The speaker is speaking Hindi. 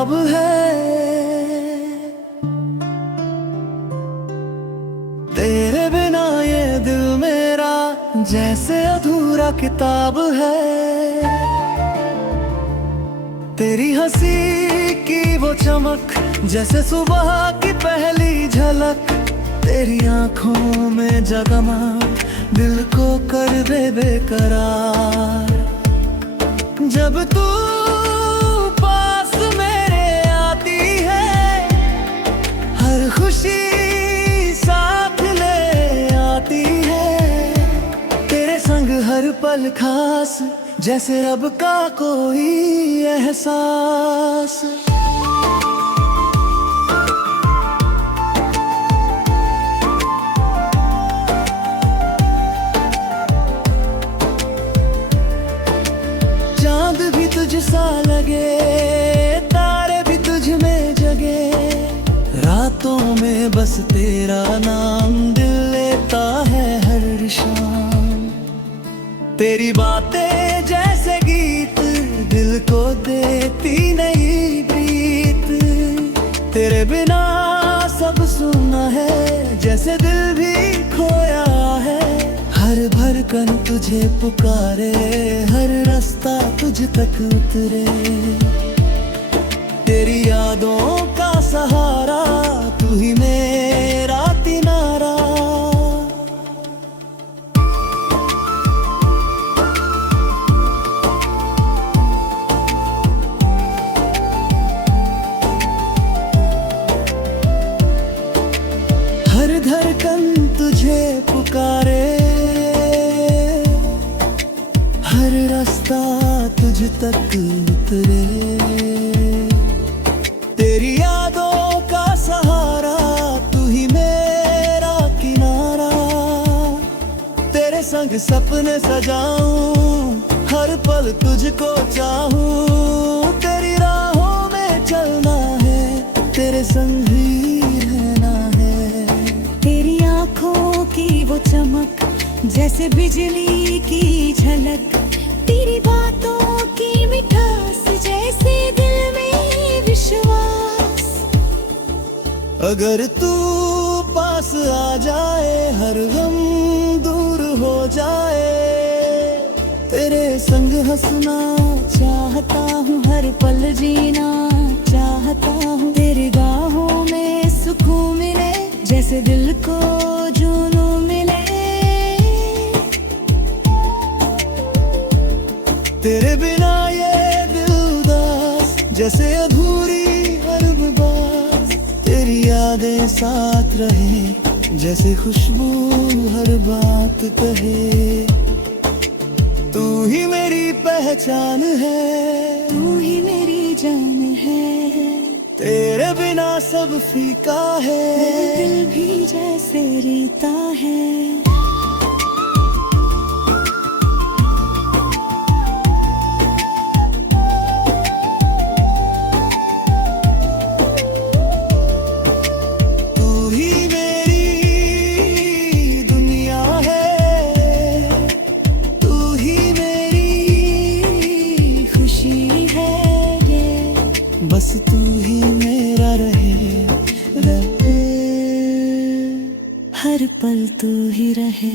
ख्वाब है, तेरे बिना ये दिल मेरा जैसे अधूरा किताब है। तेरी हंसी की वो चमक जैसे सुबह की पहली झलक, तेरी आंखों में जगमग दिल को कर दे बेकरार। जब तू पास मेरे आती है, हर खुशी साथ ले आती है। तेरे संग हर पल खास जैसे रब का कोई एहसास। चांद भी तुझ सा लगे, तारे भी तुझ में जगे, रातों में बस तेरा नाम दिल लेता है हर शाम। तेरी बातें जैसे गीत दिल को देती नई प्रीत, तेरे बिना सब सुना है जैसे दिल भी खोया है। हर धड़कन तुझे पुकारे, हर रास्ता तुझ तक उतरे। तेरी यादों का सहारा तू ही मेरा किनारा। हर धड़कन तुझे पुकारे, हर रास्ता तुझ तक उतरे। तेरी यादों का सहारा तू ही मेरा किनारा। तेरे संग सपने सजाऊं, हर पल तुझको चाहूं। तेरी राहों में चलना है, तेरे संग ही रहना है। तेरी आंखों की वो चमक जैसे बिजली की झलक, तेरी बातों की मिठास जैसे दिल में विश्वास। अगर तू पास आ जाए, हर गम दूर हो जाए। तेरे संग हंसना चाहता हूँ, हर पल जीना चाहता हूँ। तेरी बाहों में सुकून मिले जैसे दिल को जुनून मिले। तेरे बिना ये दिल उदास जैसे अधूरी हर बात। तेरी यादें साथ रहे जैसे खुशबू हर बात कहे। तू ही मेरी पहचान है, तू ही मेरी जान है। तेरे बिना सब फीका है, दिल भी जैसे रीता है। बस तू ही मेरा रहे, रहे हर पल तू ही रहे।